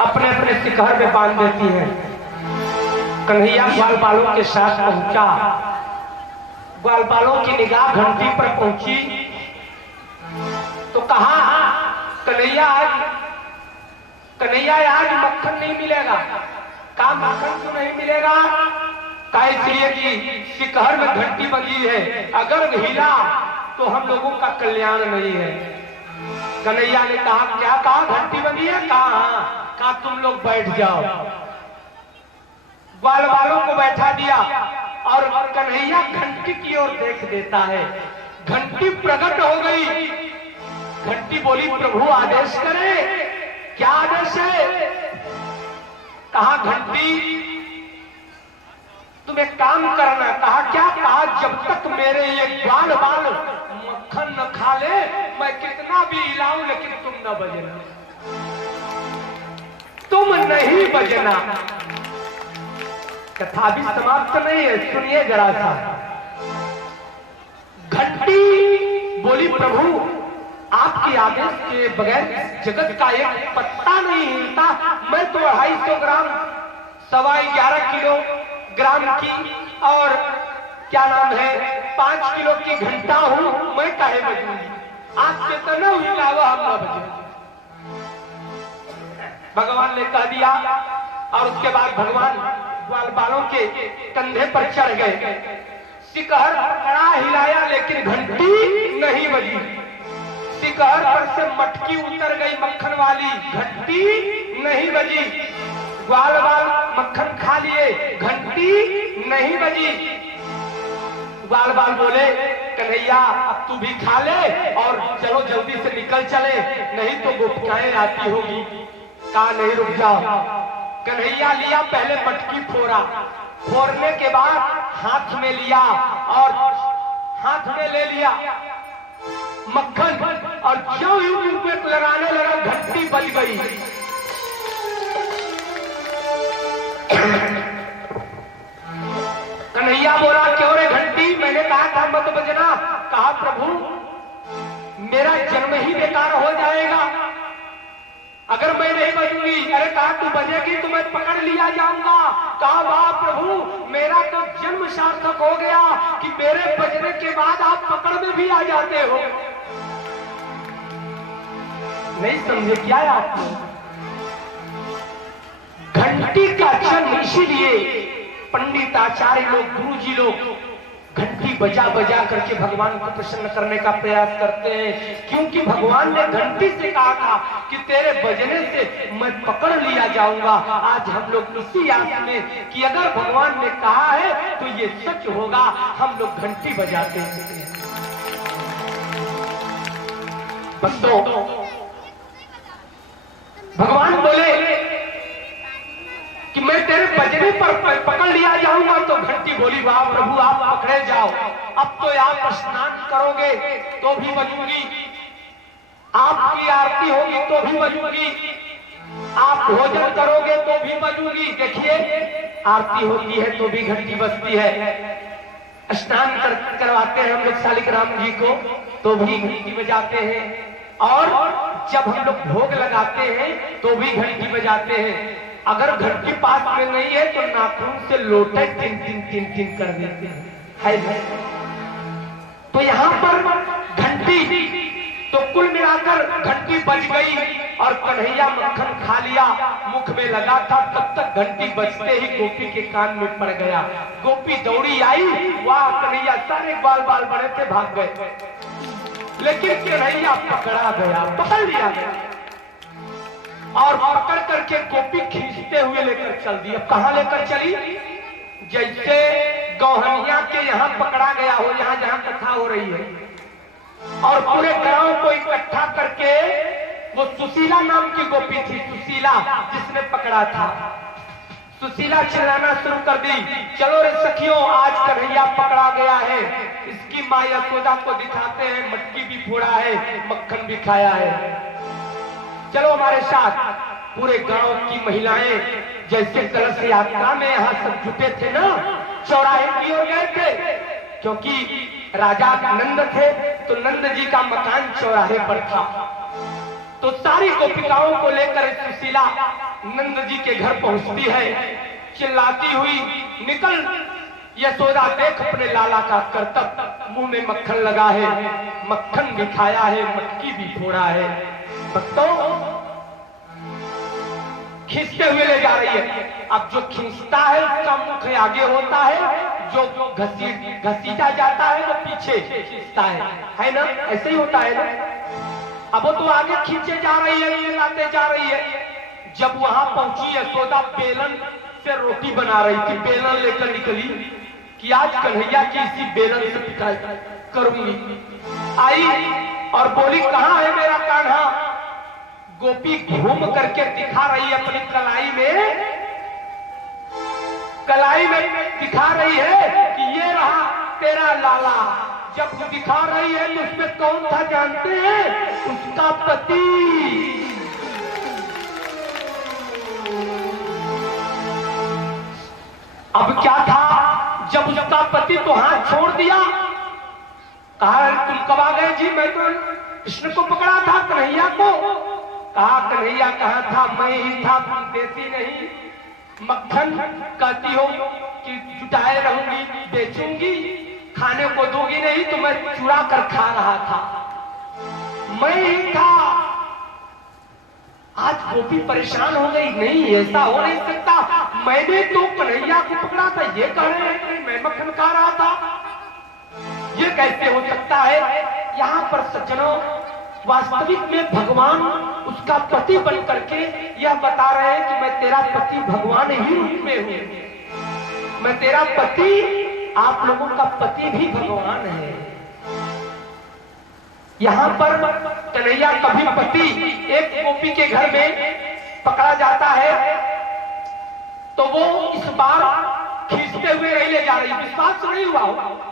अपने अपने शिखर में बांध देती हैं। कन्हैया ग्वाल बालों के साथ पहुंचा, ग्वाल बालों की निगाह घंटी पर पहुंची तो कहा, कन्हैया आज मक्खन नहीं मिलेगा। कहा मक्खन क्यों नहीं मिलेगा? कहा इसलिए कि शिखर में घंटी बंधी है, अगर हिला तो हम लोगों का कल्याण नहीं है। कन्हैया ने कहा, क्या कहा? घंटी बंधी है? कहा तुम लोग बैठ जाओ। ग्वाल बालों को बैठा दिया और कन्हैया घंटी की ओर देख देता है। घंटी प्रकट हो गई, घंटी बोली प्रभु आदेश करे। क्या आदेश है? कहा घंटी तुम एक काम करना। कहा क्या? कहा जब तक मेरे ये ग्वाल बाल मक्खन न खा ले मैं कितना भी हिलाऊं लेकिन तुम न बजना, तुम नहीं बजना। कथा भी समाप्त नहीं है, सुनिए जरा सा। घंटी बोली प्रभु आपके आदेश के बगैर जगत का एक पत्ता नहीं हिलता। मैं तो 250 ग्राम 11.25 किलो ग्राम की और क्या नाम है 5 किलो की घंटा हूं, मैं काहे बजूंगी? आप कितना हिलावा हम न बजे। भगवान ने कह दिया और उसके बाद भगवान ग्वाल बालों के कंधे पर चढ़ गए। शिकहर बड़ा हिलाया लेकिन घंटी नहीं बजी। शिकहर पर से मटकी उतर गई मक्खन वाली, घंटी नहीं बजी। ग्वाल बाल मक्खन खा लिए, घंटी नहीं बजी। ग्वाल बाल बोले कन्हैया अब तू भी खा ले और चलो जल्दी से निकल चले, नहीं तो गोपिकाएं आती होगी। कहा नहीं रुक जाओ। कन्हैया लिया, पहले मटकी फोड़ा, फोड़ने के बाद हाथ में लिया और हाथ में ले लिया मक्खन और जो ही मुंह पे लगाने लगा घंटी बज गई। कन्हैया बोला क्यों रे घंटी? मैंने कहा था मत बजना। कहा प्रभु मेरा जन्म ही बेकार हो जाएगा अगर मैं नहीं बजूंगी। अरे कहा तू बजेगी तो मैं पकड़ लिया जाऊंगा। कहा वाह प्रभु मेरा तो जन्म सार्थक हो गया कि मेरे बजने के बाद आप पकड़ में भी आ जाते हो। नहीं समझे क्या है आपको? घंटी का जन्म इसीलिए पंडित आचार्य लोग गुरुजी लोग घंटी बजा बजा करके भगवान को प्रसन्न करने का प्रयास करते हैं, क्योंकि भगवान ने घंटी से कहा था कि तेरे बजने से मैं पकड़ लिया जाऊंगा। आज हम लोग इसी आस में कि अगर भगवान ने कहा है तो ये सच होगा, हम लोग घंटी बजाते हैं। बंदो भगवान बोले कि मैं तेरे बजने पर पकड़ लिया जाऊंगा, तो घंटी बोली वाह प्रभु आप पकड़े जाओ। अब तो आप स्नान करोगे तो भी बजूंगी, आपकी आरती होगी तो भी बजूंगी, आप भोजन करोगे तो भी बजूंगी। देखिए आरती होती है तो भी घंटी बजती है, स्नान करवाते हैं हम लोग शालिग्राम जी को तो भी घंटी बजाते हैं, और जब हम लोग भोग लगाते हैं तो भी घंटी बजाते हैं। अगर घंटी पास में नहीं है तो नाखून से लोटे टिन टिन टिन टिन कर देते हैं। तो यहाँ पर घंटी तो कुल मिलाकर घंटी बज गई और कन्हैया मक्खन खा लिया, मुख में लगा था, तब तक घंटी बजते ही गोपी के कान में पड़ गया। गोपी दौड़ी आई, वाह कन्हैया सारे बाल बाल बड़े थे भाग गए, लेकिन कन्हैया पकड़ा गया, पकड़ लिया गया और पकड़ करके गोपी खींचते हुए लेकर चल दी। अब कहां लेकर चली? जैसे गौहनिया के यहाँ पकड़ा गया हो, यहाँ जहां कथा हो रही है, और पूरे गांव को इकट्ठा करके, वो सुशीला नाम की गोपी थी, सुशीला जिसने पकड़ा था, सुशीला चिल्लाना शुरू कर दी, चलो रे सखियों आज कन्हैया पकड़ा गया है, इसकी माँ यशोदा को दिखाते हैं, मटकी भी फोड़ा है, मक्खन भी खाया है, चलो हमारे साथ। पूरे गांव की महिलाएं जैसे कलश यात्रा में यहाँ सब जुटे थे ना, चौराहे की ओर गए थे, क्योंकि राजा नंद थे तो नंद जी का मकान चौराहे पर था। तो सारी गोपिकाओं को लेकर सुशीला नंद जी के घर पहुंचती है, चिल्लाती हुई निकल यशोदा देख अपने लाला का करतब, मुंह में मक्खन लगा है, मक्खन भी खाया है, मटकी भी फोड़ा है। भक्तों खींचते हुए ले जा रही है। अब जो खींचता है उसका मुख आगे होता है, जो घसीटा जाता है वो पीछे खींचता है ना? ऐसे ही होता है ना? अब वो तो आगे खींचे जा रही है, ये लाते जा रही है। जब वहां पहुंची यशोदा बेलन से रोटी बना रही थी, बेलन लेकर निकली कि आज कन्हैया की इसी बेलन से पिटाई करूंगी। आई और बोली कहां है मेरा कान्हा। गोपी घूम करके दिखा रही अपनी कलाई में दिखा रही है कि ये रहा तेरा लाला। जब दिखा रही है तो उसमें कौन था जानते हैं? उसका पति। अब क्या था, जब उसका पति तो हाथ छोड़ दिया, कहा तुम कब आ गए जी? मैं तो कृष्ण को पकड़ा था, कन्हैया को। कहा कन्हैया कहाँ था? मैं ही था, तुम देती नहीं। मक्खन कहती हो कि जुटाए रहूंगी, बेचूंगी, खाने को दोगी नहीं, तो मैं चुरा कर खा रहा था, मैं ही था। आज गोपी परेशान हो गई, नहीं ऐसा हो नहीं सकता, मैंने तो कन्हैया को पकड़ा था, ये कह रहे हैं कि मैं मक्खन खा रहा था, ये कैसे हो सकता है? यहाँ पर सज्जनों, वास्तविक में भगवान उसका पति बन करके यह बता रहे हैं कि मैं तेरा पति भगवान ही रूप में हूं, मैं तेरा पति, आप लोगों का पति भी भगवान है। यहाँ पर कन्हैया कभी पति एक गोपी के घर में पकड़ा जाता है तो वो इस बार खींचते हुए नहीं ले जा रही, विश्वास नहीं हुआ,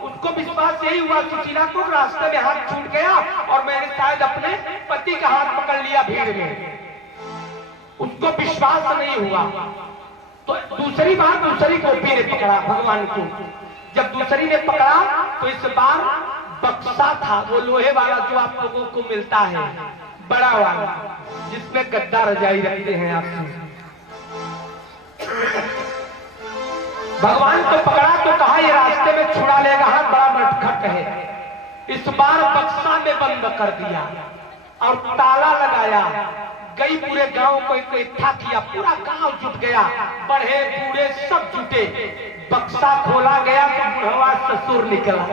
उसको विश्वास यही हुआ सुशीला को रास्ते में हाथ छूट गया और मैंने शायद अपने पति का हाथ पकड़ लिया भीड़ में, उसको विश्वास नहीं हुआ। तो दूसरी बार दूसरी गोपी ने पकड़ा भगवान को। जब दूसरी ने पकड़ा तो इस बार बक्सा था, वो लोहे वाला जो आप लोगों को मिलता है, बड़ा वाला, जिसमें गद्दा रजाई रखते हैं आप। भगवान को पकड़ा तो कहा ये रास्ते में छुड़ा लेगा, हाथ बड़ा नटखट है। इस बार बक्सा में बंद कर दिया और ताला लगाया। गई पूरे गांव को इकट्ठा किया, पूरा गांव जुट गया, बड़े बूढ़े सब जुटे। बक्सा खोला गया तो बुढ़वा ससुर निकला।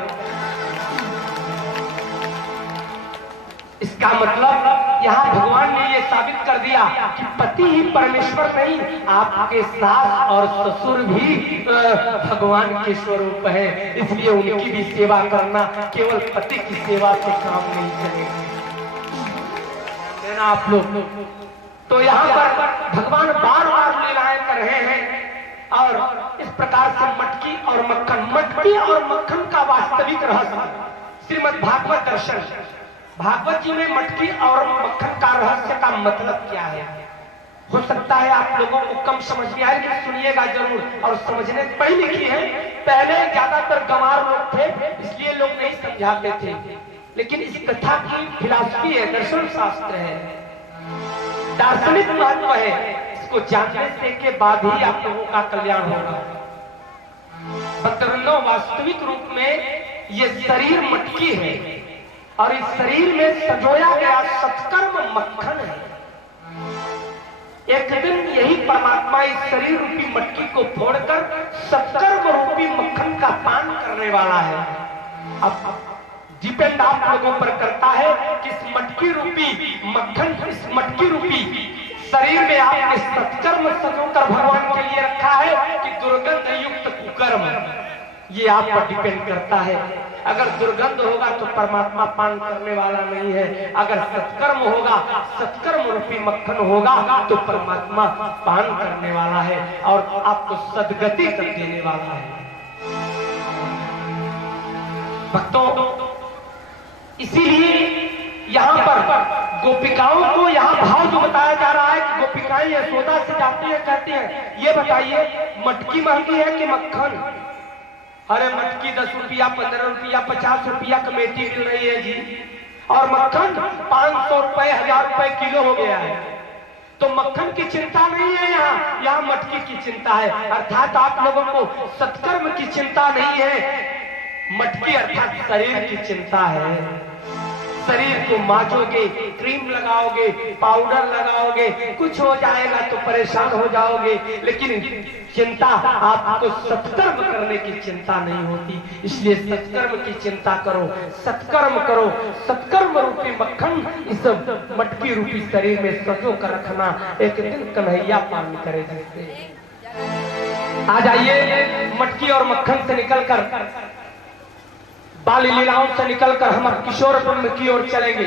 इसका मतलब यहाँ भगवान ने ये साबित कर दिया कि पति ही परमेश्वर नहीं, आपके सास और ससुर भी भगवान के स्वरूप है। इसलिए उनकी भी सेवा करना केवल पति की सेवा से काम नहीं चलेगा, आप लोग। तो यहाँ पर भगवान बार बार लीलाएं कर रहे हैं और इस प्रकार से मटकी और मक्खन का वास्तविक रहस्य श्रीमद् भागवत दर्शन, भागवत जी में मटकी और मक्खन का रहस्य का मतलब क्या है? हो सकता है आप लोगों को कम समझ में आए, लेकिन सुनिएगा जरूर। और समझने पढ़ी लिखी है, पहले ज्यादातर गंवार लोग थे इसलिए लोग नहीं समझाते थे, लेकिन इस कथा की फिलॉसफी है, दर्शन शास्त्र है, दार्शनिक महत्व है। इसको जानने से के बाद ही आप लोगों का कल्याण होगा। भक्तवृंदों, वास्तविक रूप में ये शरीर मटकी है और इस शरीर में सजोया गया सत्कर्म मक्खन है। एक दिन यही परमात्मा इस शरीर रूपी मटकी को फोड़कर सत्कर्म रूपी मक्खन का पान करने वाला है। अब डिपेंड आप लोगों पर करता है कि इस मटकी रूपी मक्खन, इस मटकी रूपी शरीर में आपने सत्कर्म सजोकर भगवान के लिए रखा है कि दुर्गंध युक्त कुकर्म, ये आप पर डिपेंड करता है। अगर दुर्गंध होगा तो परमात्मा पान करने वाला नहीं है, अगर सत्कर्म होगा, सत्कर्म रूपी मक्खन होगा तो परमात्मा पान करने वाला है और आपको सदगति कर देने वाला है। भक्तों, इसीलिए यहाँ पर गोपिकाओं को यहाँ भाव जो बताया जा रहा है कि गोपिकाएं यशोदा से जाती है, कहती है ये बताइए मटकी महंगी है कि मक्खन? अरे मटकी 10 रुपया, 15 रुपया, 50 रुपया कमेटी मिल रही है जी, और मक्खन 500 रुपए, 1000 रुपए किलो हो गया है। तो मक्खन की चिंता नहीं है यहाँ मटकी की चिंता है। अर्थात आप लोगों को सत्कर्म की चिंता नहीं है, मटकी अर्थात शरीर की चिंता है। शरीर को मांचोगे, क्रीम लगाओगे, पाउडर लगाओगे, कुछ हो जाएगा तो परेशान हो जाओगे, लेकिन चिंता आपको सत्कर्म करने की चिंता नहीं होती। इसलिए सत्कर्म की चिंता करो, सत्कर्म करो, सत्कर्म रूपी मक्खन इस मटकी रूपी शरीर में सजो कर रखना, एक दिन कन्हैया पान करे। जैसे आ जाइए मटकी और मक्खन से निकलकर बाली लीलाओं से निकलकर हम किशोर ब्रह्म की ओर चलेंगे।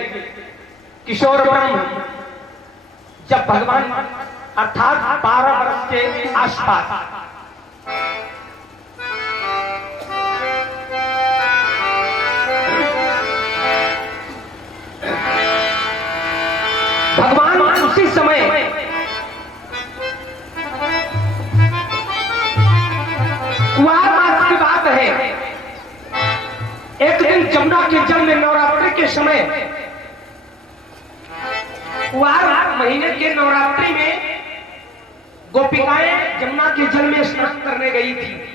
किशोर ब्रह्म जब भगवान अर्थात 12 वर्ष के आसपास भगवान उसी समय कुआर मास की बात है, एक दिन जमुना के जल में नवरात्रि के समय, कुआर महीने के नवरात्रि में गोपिकाएं जमुना के जल में स्नान करने गई थी।